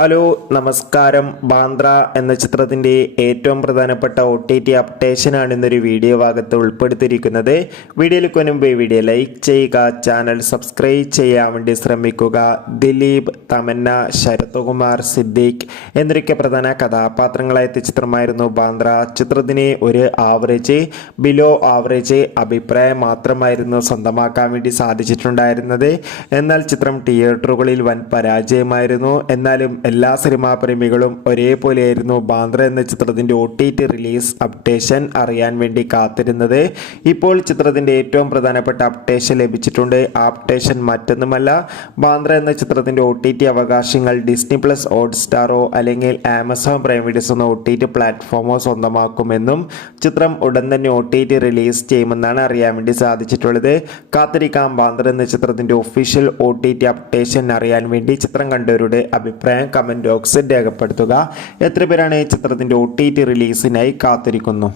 Hello നമസ്കാരം. ബാന്ദ്ര എന്ന ചിത്രത്തിൻ്റെ ഏറ്റവും പ്രധാനപ്പെട്ട OTT അപ്ഡേഷനാണ് ഇന്നൊരു വീഡിയോ ഭാഗത്ത് ഉൾപ്പെടുത്തിയിരിക്കുന്നത്. വീഡിയോയിലേക്ക് മുൻപ് വീഡിയോ ലൈക്ക് ചെയ്യുക, ചാനൽ സബ്സ്ക്രൈബ് ചെയ്യാൻ വേണ്ടി ശ്രമിക്കുക. ദിലീപ്, തമന്ന, ശരത്കുമാർ, സിദ്ദീഖ് എന്നൊക്കെ പ്രധാന കഥാപാത്രങ്ങളായ ചിത്രമായിരുന്നു ബാന്ദ്ര. ചിത്രത്തിന് ഒരു ആവറേജ്, ബിലോ ആവറേജ് അഭിപ്രായം മാത്രമായിരുന്നു സ്വന്തമാക്കാൻ വേണ്ടി സാധിച്ചിട്ടുണ്ടായിരുന്നത്. എന്നാൽ ചിത്രം തിയേറ്ററുകളിൽ വൻ പരാജയമായിരുന്നു. എന്നാലും എല്ലാ സിനിമാ പ്രേമികളും ഒരേപോലെയായിരുന്നു ബാന്ദ്ര എന്ന ചിത്രത്തിൻ്റെ OTT റിലീസ് അപ്ഡേഷൻ അറിയാൻ വേണ്ടി കാത്തിരുന്നത്. ഇപ്പോൾ ചിത്രത്തിൻ്റെ ഏറ്റവും പ്രധാനപ്പെട്ട അപ്ഡേഷൻ ലഭിച്ചിട്ടുണ്ട്. ആ അപ്ഡേഷൻ മറ്റൊന്നുമല്ല, ബാന്ദ്ര എന്ന ചിത്രത്തിൻ്റെ OTT അവകാശങ്ങൾ ഡിസ്നി പ്ലസ് ഹോട്ട്സ്റ്റാറോ അല്ലെങ്കിൽ ആമസോൺ പ്രൈം വീഡിയോസ് എന്ന OTT പ്ലാറ്റ്ഫോമോ സ്വന്തമാക്കുമെന്നും ചിത്രം ഉടൻ തന്നെ OTT റിലീസ് ചെയ്യുമെന്നാണ് അറിയാൻ വേണ്ടി സാധിച്ചിട്ടുള്ളത്. കാത്തിരിക്കാം ബാന്ദ്ര എന്ന ചിത്രത്തിൻ്റെ ഒഫീഷ്യൽ OTT അപ്ഡേഷൻ അറിയാൻ വേണ്ടി. ചിത്രം കണ്ടവരുടെ അഭിപ്രായം കമന്റ് ബോക്സിൽ രേഖപ്പെടുത്തുക. എത്ര പേരാണ് ഈ ചിത്രത്തിൻ്റെ OTT റിലീസിനായി കാത്തിരിക്കുന്നു?